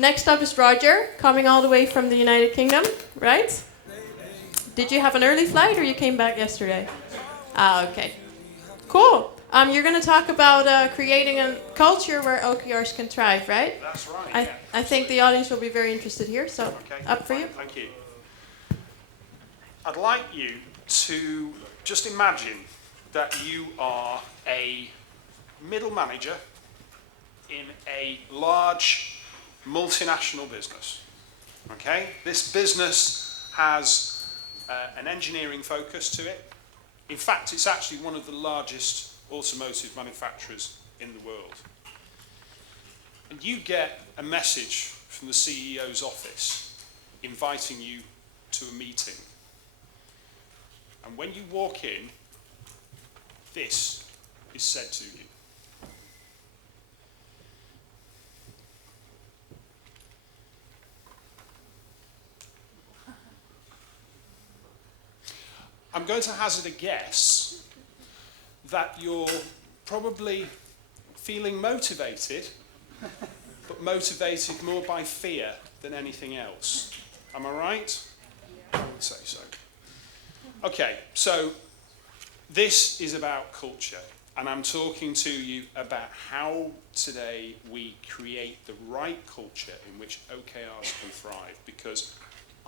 Next up is Roger, coming all the way from the United Kingdom, right? Did you have an early flight or you came back yesterday? Ah, okay. Cool. You're going to talk about creating a culture where OKRs can thrive, right? That's right. I think the audience will be very interested here, so Okay, up for you. Thank you. I'd like you to just imagine that you are a middle manager in a large multinational business. Okay? This business has an engineering focus to it. In fact, it's actually one of the largest automotive manufacturers in the world. And you get a message from the CEO's office inviting you to a meeting. And when you walk in, this is said to you. I'm going to hazard a guess that you're probably feeling motivated, but motivated more by fear than anything else. Am I right? I would say so. Okay, so this is about culture, and I'm talking to you about how today we create the right culture in which OKRs can thrive, because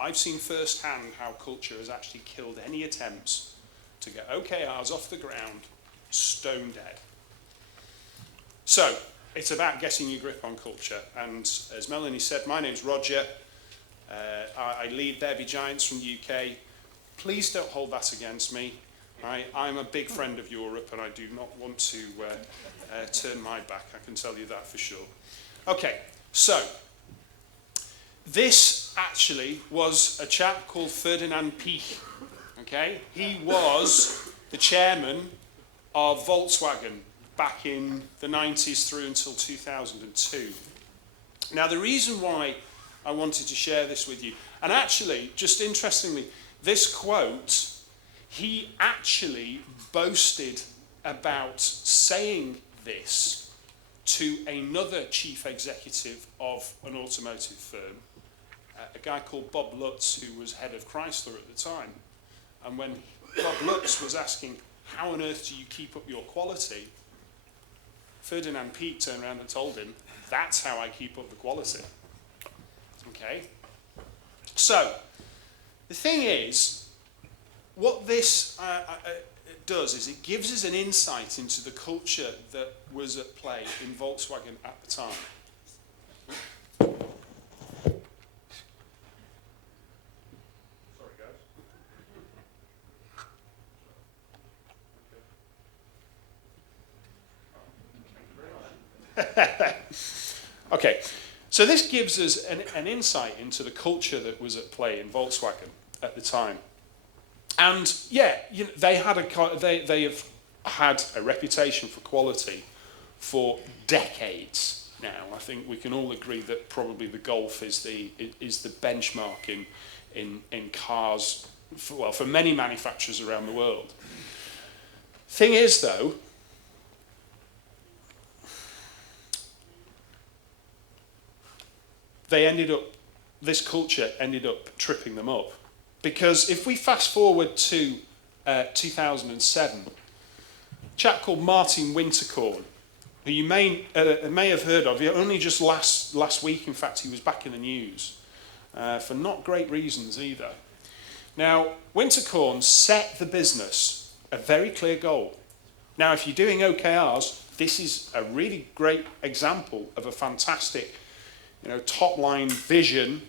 I've seen firsthand how culture has actually killed any attempts to get OKRs off the ground stone dead. So, it's about getting your grip on culture, and as Melanie said, my name's Roger. I lead Bevy Giants from the UK. Please don't hold that against me. I'm a big friend of Europe, and I do not want to turn my back, I can tell you that for sure. Okay, so this actually was a chap called Ferdinand Piech. Okay, he was the chairman of Volkswagen back in the 90s through until 2002. Now, the reason why I wanted to share this with you, and actually, just interestingly, this quote, he actually boasted about saying this to another chief executive of an automotive firm, a guy called Bob Lutz, who was head of Chrysler at the time. And when Bob Lutz was asking, how on earth do you keep up your quality? Ferdinand Piech turned around and told him, that's how I keep up the quality. Okay? So, the thing is, what this does is it gives us an insight into the culture that was at play in Volkswagen at the time. Okay, so this gives us an insight into the culture that was at play in Volkswagen at the time. And yeah, you know, they have had a reputation for quality for decades now. I think we can all agree that probably the Golf is the benchmark in cars for many manufacturers around the world. Thing is, though, this culture ended up tripping them up. Because if we fast forward to 2007, a chap called Martin Winterkorn, who you may have heard of, only just last week, in fact, he was back in the news, for not great reasons either. Now, Winterkorn set the business a very clear goal. Now, if you're doing OKRs, this is a really great example of a fantastic, top-line vision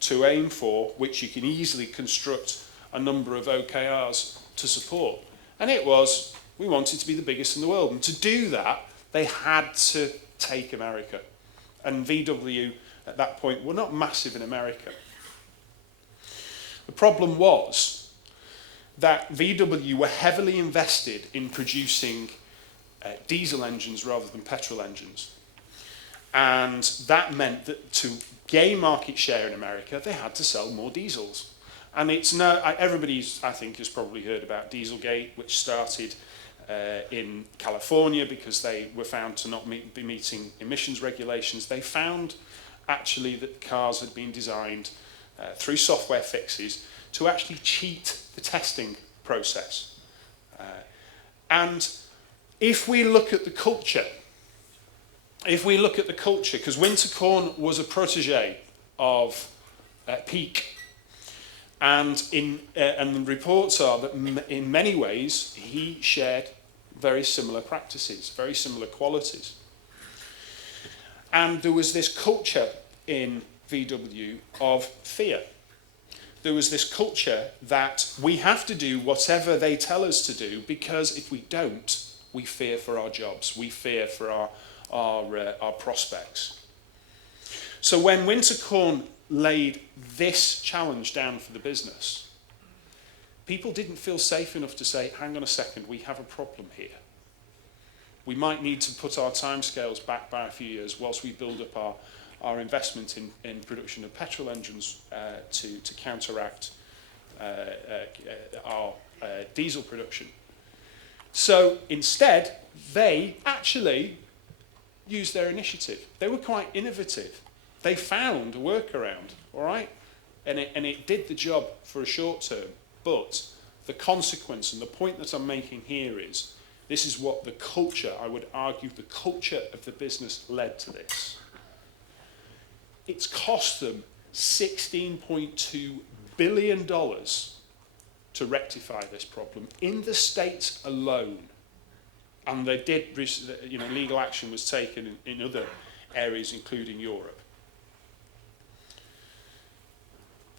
to aim for, which you can easily construct a number of OKRs to support. And it was, we wanted to be the biggest in the world. And to do that, they had to take America. And VW, at that point, were not massive in America. The problem was that VW were heavily invested in producing diesel engines rather than petrol engines. And that meant that to gain market share in America, they had to sell more diesels. And everybody's, I think, has probably heard about Dieselgate, which started in California because they were found to not be meeting emissions regulations. They found actually that cars had been designed through software fixes to actually cheat the testing process. And if we look at the culture, because Winterkorn was a protege of Peak, and the reports are that in many ways he shared very similar practices, very similar qualities. And there was this culture in VW of fear. There was this culture that we have to do whatever they tell us to do, because if we don't, we fear for our jobs, we fear for our prospects. So when Winterkorn laid this challenge down for the business, people didn't feel safe enough to say, hang on a second, we have a problem here. We might need to put our timescales back by a few years whilst we build up our investment in production of petrol engines to counteract our diesel production. So instead, they actually used their initiative. They were quite innovative. They found a workaround, all right? And it did the job for a short term. But the consequence, and the point that I'm making here is, this is what the culture, I would argue, the culture of the business led to this. It's cost them $16.2 billion to rectify this problem in the States alone. And they did, legal action was taken in other areas, including Europe.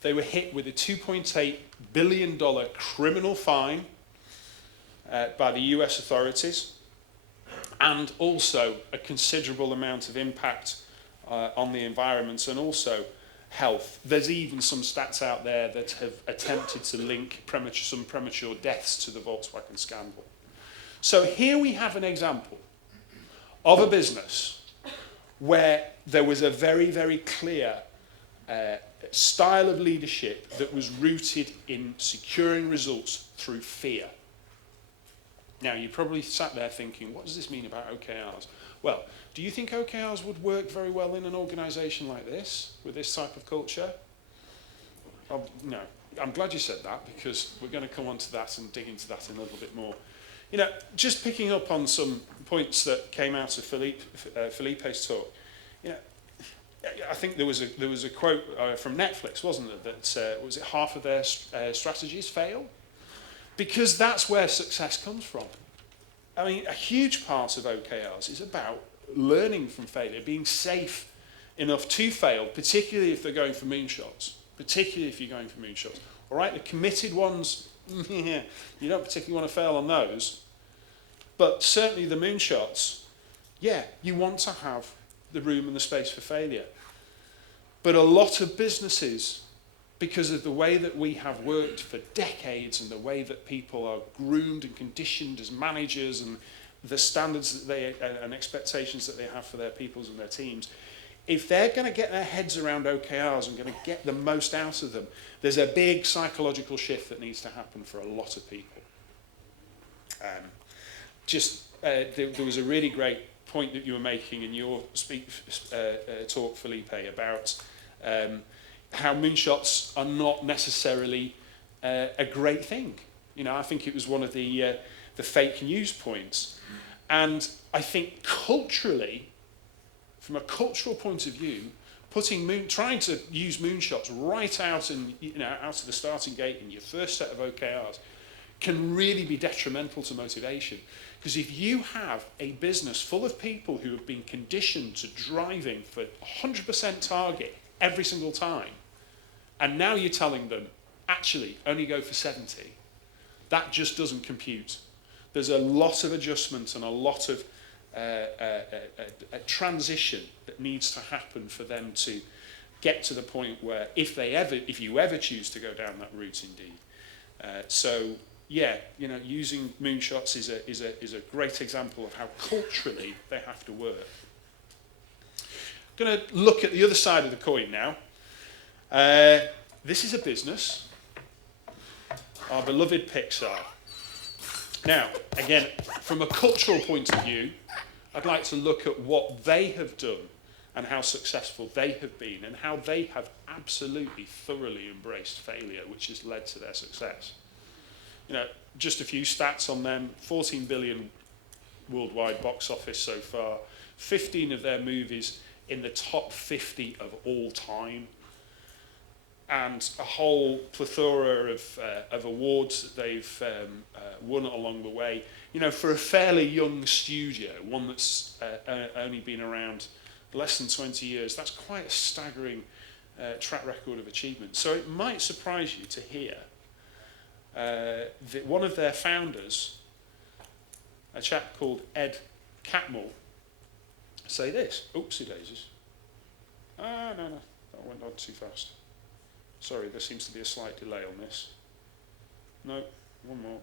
They were hit with a $2.8 billion criminal fine by the US authorities, and also a considerable amount of impact on the environment and also health. There's even some stats out there that have attempted to link some premature deaths to the Volkswagen scandal. So here we have an example of a business where there was a very, very clear style of leadership that was rooted in securing results through fear. Now, you probably sat there thinking, what does this mean about OKRs? Well, do you think OKRs would work very well in an organisation like this, with this type of culture? No. I'm glad you said that, because we're going to come on to that and dig into that in a little bit more. Just picking up on some points that came out of Felipe's talk, I think there was a quote from Netflix, wasn't there, that was it half of their strategies fail? Because that's where success comes from. I mean, a huge part of OKRs is about learning from failure, being safe enough to fail, particularly if they're going for moonshots. All right, the committed ones, you don't particularly want to fail on those. But certainly the moonshots, you want to have the room and the space for failure. But a lot of businesses, because of the way that we have worked for decades and the way that people are groomed and conditioned as managers and the standards that and expectations that they have for their peoples and their teams, if they're going to get their heads around OKRs and going to get the most out of them, there's a big psychological shift that needs to happen for a lot of people. There was a really great point that you were making in your talk, Felipe, about how moonshots are not necessarily a great thing. I think it was one of the fake news points. And I think culturally, from a cultural point of view, trying to use moonshots right out of the starting gate in your first set of OKRs can really be detrimental to motivation. Because if you have a business full of people who have been conditioned to driving for 100% target every single time, and now you're telling them, actually, only go for 70, that just doesn't compute. There's a lot of adjustment and a lot of a transition that needs to happen for them to get to the point where, if you ever choose to go down that route, indeed. Using moonshots is a great example of how culturally they have to work. I'm going to look at the other side of the coin now. This is a business, our beloved Pixar. Now, again, from a cultural point of view, I'd like to look at what they have done and how successful they have been and how they have absolutely thoroughly embraced failure, which has led to their success. You know, just a few stats on them: 14 billion worldwide box office so far, 15 of their movies in the top 50 of all time, and a whole plethora of awards that they've won along the way. You know, for a fairly young studio, one that's only been around less than 20 years, that's quite a staggering track record of achievement. So it might surprise you to hear that one of their founders, a chap called Ed Catmull, say this. Oopsie daisies. No, that went on too fast. Sorry, there seems to be a slight delay on this. No, one more.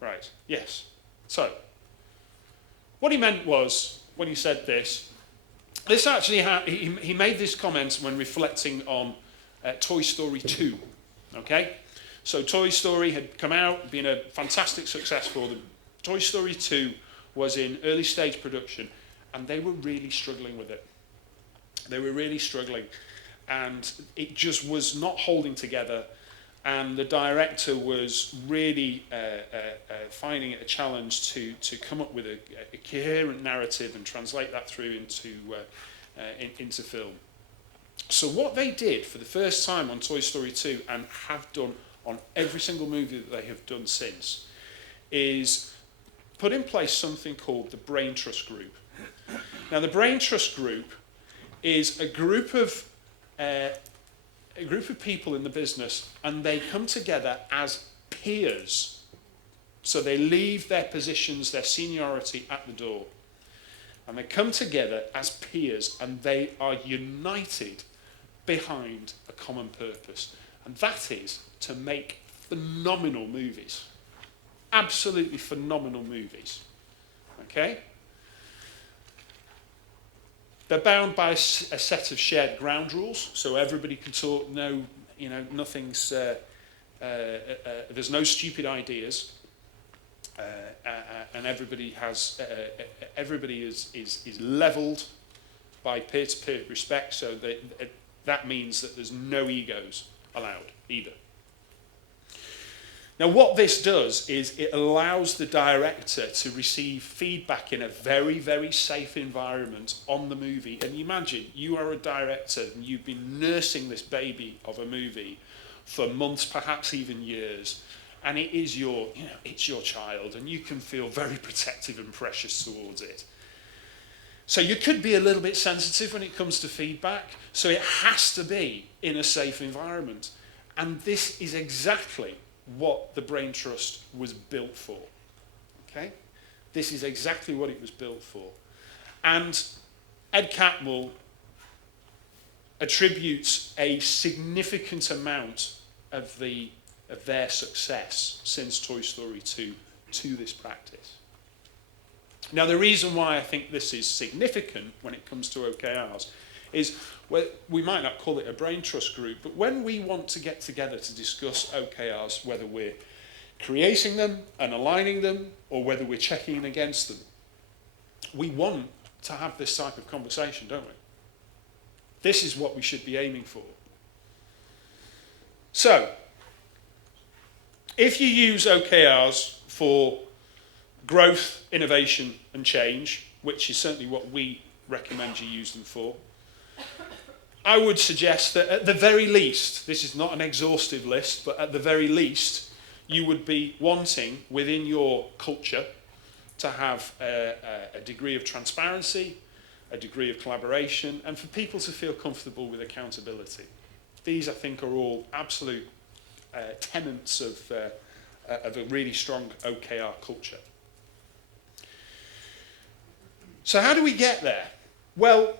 Right, yes. So, what he meant was, when he said this actually, he made this comment when reflecting on Toy Story 2, okay? So Toy Story had come out, been a fantastic success for them. Toy Story 2 was in early stage production, and they were really struggling with it. They were really struggling, and it just was not holding together, and the director was really finding it a challenge to come up with a coherent narrative and translate that through into film. So what they did for the first time on Toy Story 2, and have done on every single movie that they have done since, is put in place something called the Brain Trust Group. Now, the Brain Trust Group is a group of people in the business, and they come together as peers. So they leave their positions, their seniority at the door, and they come together as peers, and they are united behind a common purpose, and that is to make phenomenal movies. Absolutely phenomenal movies. Okay? They're bound by a set of shared ground rules, so everybody can talk. No, nothing's. There's no stupid ideas, and everybody has. Everybody is levelled by peer-to-peer respect. So that means that there's no egos allowed either. Now, what this does is it allows the director to receive feedback in a very, very safe environment on the movie. And imagine you are a director and you've been nursing this baby of a movie for months, perhaps even years, and it is it's your child, and you can feel very protective and precious towards it. So you could be a little bit sensitive when it comes to feedback. So it has to be in a safe environment, and this is exactly what the Brain Trust was built for. Okay? This is exactly what it was built for. And Ed Catmull attributes a significant amount of their success since Toy Story 2 to this practice. Now, the reason why I think this is significant when it comes to OKRs is, well, we might not call it a brain trust group, but when we want to get together to discuss OKRs, whether we're creating them and aligning them, or whether we're checking in against them, we want to have this type of conversation, don't we? This is what we should be aiming for. So, if you use OKRs for growth, innovation, and change, which is certainly what we recommend you use them for, I would suggest that at the very least, this is not an exhaustive list, but at the very least, you would be wanting within your culture to have a degree of transparency, a degree of collaboration, and for people to feel comfortable with accountability. These, I think, are all absolute tenets of a really strong OKR culture. So how do we get there? Well,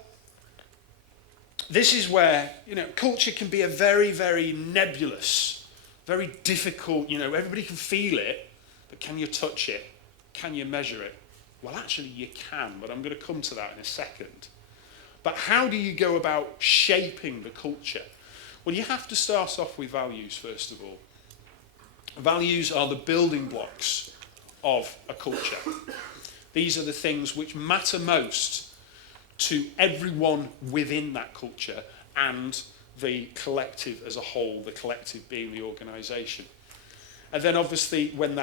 this is where, culture can be a very, very nebulous, very difficult, everybody can feel it, but can you touch it? Can you measure it? Well, actually you can, but I'm going to come to that in a second. But how do you go about shaping the culture? Well, you have to start off with values, first of all. Values are the building blocks of a culture. These are the things which matter most to everyone within that culture and the collective as a whole, the collective being the organisation. And then obviously when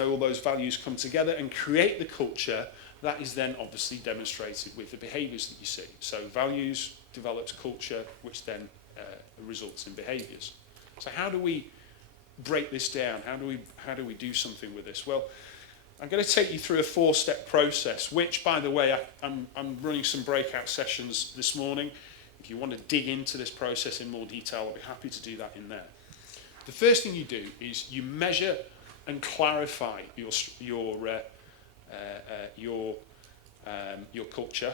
all those values come together and create the culture, that is then obviously demonstrated with the behaviours that you see. So values develops culture, which then results in behaviours. So how do we break this down? How do we do something with this? Well, I'm going to take you through a 4-step process, which, by the way, I'm running some breakout sessions this morning. If you want to dig into this process in more detail, I'll be happy to do that in there. The first thing you do is you measure and clarify your culture.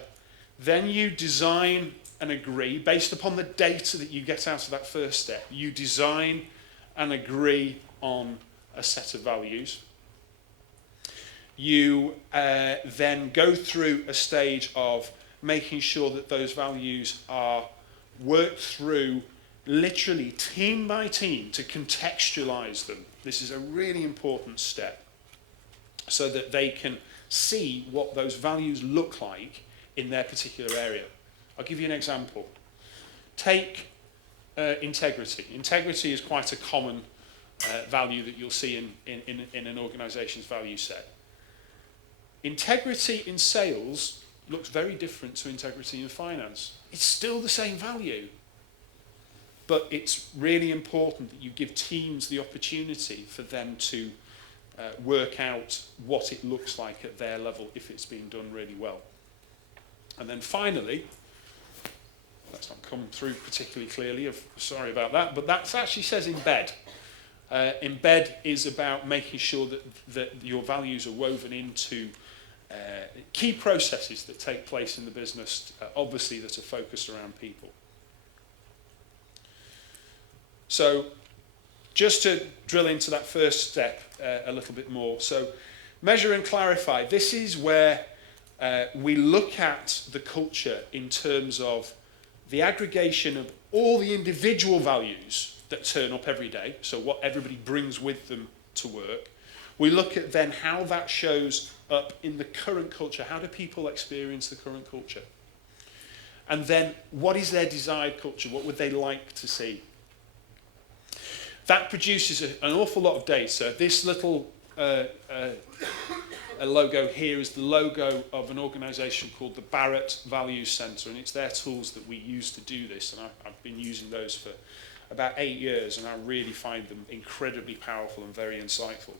Then you design and agree, based upon the data that you get out of that first step, you design and agree on a set of values. You then go through a stage of making sure that those values are worked through literally team by team to contextualize them. This is a really important step so that they can see what those values look like in their particular area. I'll give you an example. Take integrity. Integrity is quite a common value that you'll see in an organization's value set. Integrity in sales looks very different to integrity in finance. It's still the same value, but it's really important that you give teams the opportunity for them to work out what it looks like at their level if it's being done really well. And then finally, that's not come through particularly clearly, sorry about that, but that actually says embed. Embed is about making sure that your values are woven into key processes that take place in the business, obviously that are focused around people. So just to drill into that first step a little bit more. So measure and clarify. This is where we look at the culture in terms of the aggregation of all the individual values that turn up every day, so what everybody brings with them to work. We look at then how that shows up in the current culture. How do people experience the current culture? And then what is their desired culture? What would they like to see? That produces an awful lot of data. This little logo here is the logo of an organisation called the Barrett Values Centre, and it's their tools that we use to do this, and I've been using those for about 8 years, and I really find them incredibly powerful and very insightful.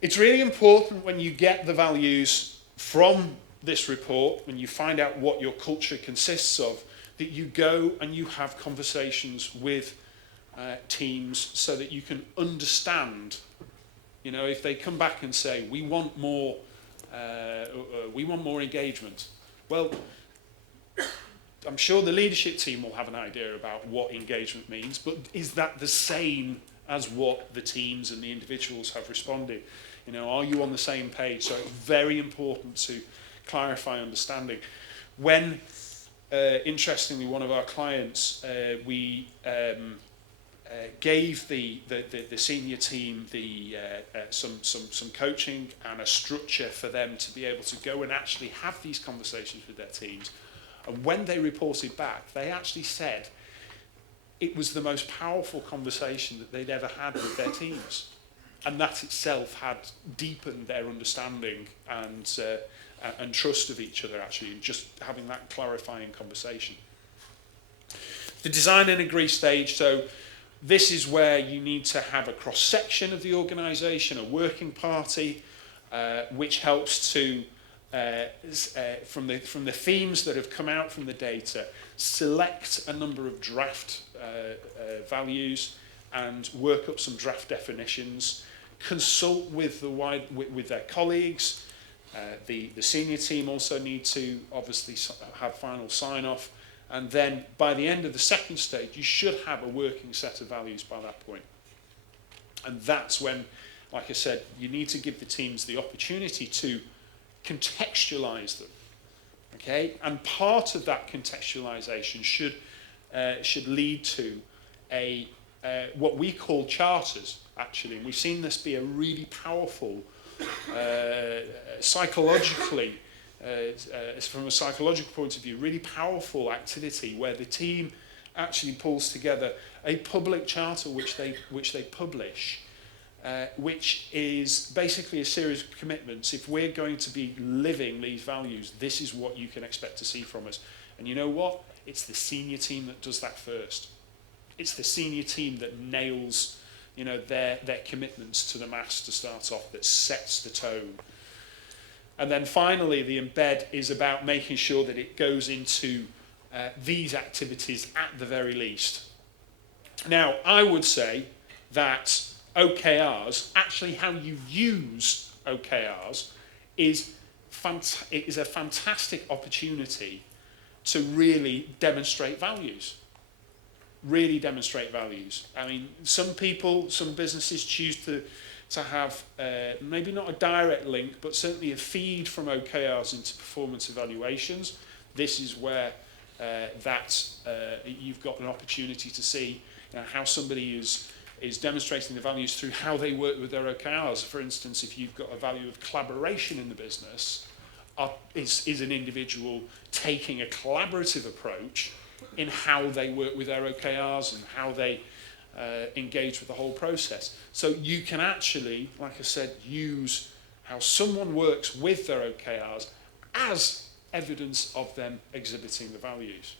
It's really important when you get the values from this report, when you find out what your culture consists of, that you go and you have conversations with teams so that you can understand, you know, if they come back and say, we want more engagement. Well, I'm sure the leadership team will have an idea about what engagement means, but is that the same as what the teams and the individuals have responded? You know, are you on the same page? So it's very important to clarify understanding. When, interestingly, one of our clients, we gave the senior team some coaching and a structure for them to be able to go and actually have these conversations with their teams. And when they reported back, they actually said it was the most powerful conversation that they'd ever had with their teams. And that itself had deepened their understanding and trust of each other, actually, just having that clarifying conversation. The design and agree stage, so this is where you need to have a cross-section of the organisation, a working party, which helps to, from the themes that have come out from the data, select a number of draft values and work up some draft definitions, consult with with their colleagues. The senior team also need to obviously have final sign-off, and then by the end of the second stage you should have a working set of values by that point. And that's when, like I said, you need to give the teams the opportunity to contextualize them. Okay? And part of that contextualization should lead to what we call charters, actually. And we've seen this be a really powerful psychologically, from a psychological point of view, really powerful activity where the team actually pulls together a public charter which they publish, which is basically a series of commitments. If we're going to be living these values, this is what you can expect to see from us. And you know what? It's the senior team that does that first. It's the senior team that nails, their commitments to the mass to start off, that sets the tone. And then finally, the embed is about making sure that it goes into these activities at the very least. Now, I would say that OKRs, actually how you use OKRs, is a fantastic opportunity to really demonstrate values. Really demonstrate values. I mean, some businesses choose to have maybe not a direct link, but certainly a feed from OKRs into performance evaluations. This is where you've got an opportunity to see how somebody is demonstrating the values through how they work with their OKRs. For instance, if you've got a value of collaboration in the business, is an individual taking a collaborative approach in how they work with their OKRs and how they engage with the whole process. So you can actually, like I said, use how someone works with their OKRs as evidence of them exhibiting the values.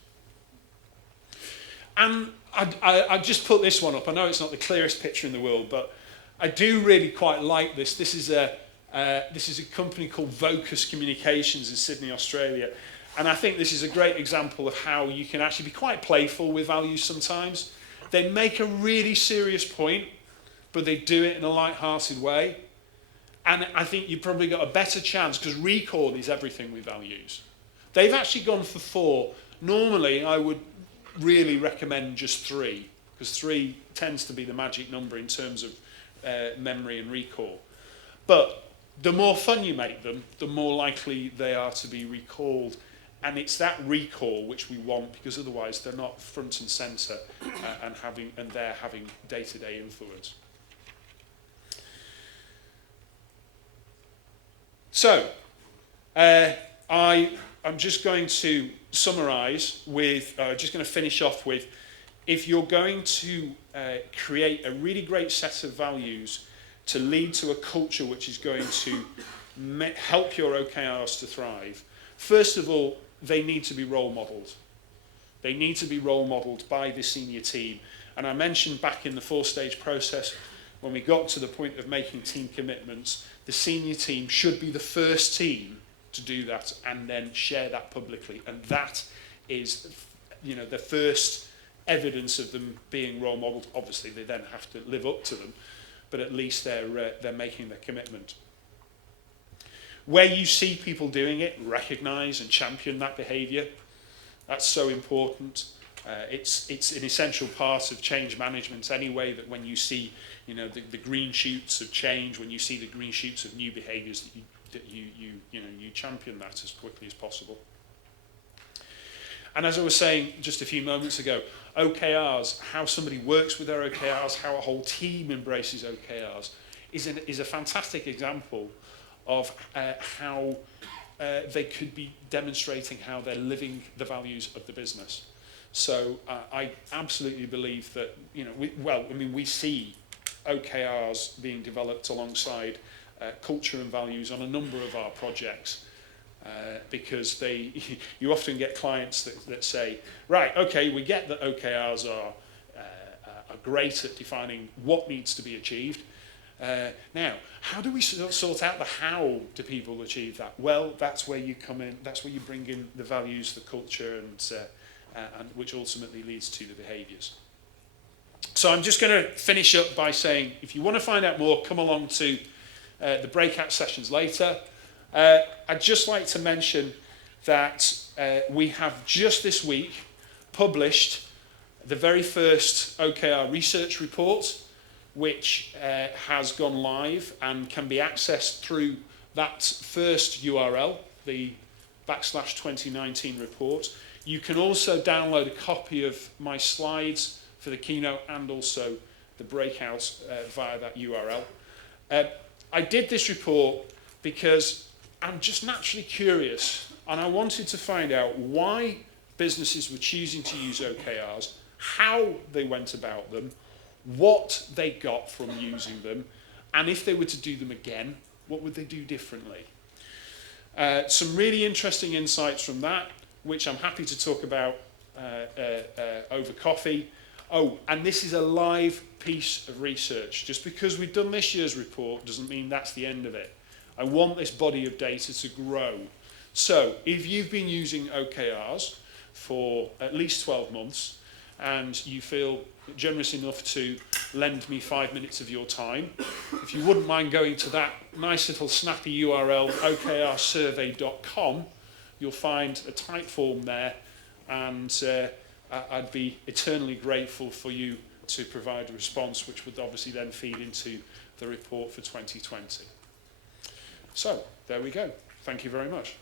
And I just put this one up. I know it's not the clearest picture in the world, but I do really quite like this. This is a company called Vocus Communications in Sydney, Australia. And I think this is a great example of how you can actually be quite playful with values sometimes. They make a really serious point, but they do it in a light-hearted way. And I think you've probably got a better chance, because recall is everything with values. They've actually gone for 4. Normally, I would really recommend just 3, because 3 tends to be the magic number in terms of memory and recall. But the more fun you make them, the more likely they are to be recalled. And it's that recall which we want, because otherwise they're not front and centre and they're having day-to-day influence. So, I'm just going to summarise with, just going to finish off with, if you're going to create a really great set of values to lead to a culture which is going to help your OKRs to thrive, first of all, they need to be role modelled. They need to be role modelled by the senior team. And I mentioned back in the 4-stage process, when we got to the point of making team commitments, the senior team should be the first team to do that and then share that publicly. And that is, the first evidence of them being role modelled. Obviously, they then have to live up to them, but at least they're making their commitment. Where you see people doing it, recognise and champion that behaviour. That's so important. It's an essential part of change management anyway, that when you see the green shoots of change, when you see the green shoots of new behaviours, that you champion that as quickly as possible. And as I was saying just a few moments ago, OKRs, how somebody works with their OKRs, how a whole team embraces OKRs, is a fantastic example of how they could be demonstrating how they're living the values of the business. So I absolutely believe that, we see OKRs being developed alongside culture and values on a number of our projects, because you often get clients that say, right, okay, we get that OKRs are great at defining what needs to be achieved. Now, how do we sort out the how do people achieve that? Well, that's where you come in. That's where you bring in the values, the culture, and which ultimately leads to the behaviours. So I'm just going to finish up by saying, if you want to find out more, come along to the breakout sessions later. I'd just like to mention that we have just this week published the very first OKR research report, which has gone live and can be accessed through that first URL, the /2019 report. You can also download a copy of my slides for the keynote and also the breakouts via that URL. I did this report because I'm just naturally curious, and I wanted to find out why businesses were choosing to use OKRs, how they went about them, what they got from using them, and if they were to do them again, what would they do differently? Some really interesting insights from that, which I'm happy to talk about over coffee. Oh, and this is a live piece of research. Just because we've done this year's report doesn't mean that's the end of it. I want this body of data to grow. So, if you've been using OKRs for at least 12 months, and you feel generous enough to lend me 5 minutes of your time, if you wouldn't mind going to that nice little snappy URL, okrsurvey.com, you'll find a type form there, and I'd be eternally grateful for you to provide a response, which would obviously then feed into the report for 2020. So, there we go. Thank you very much.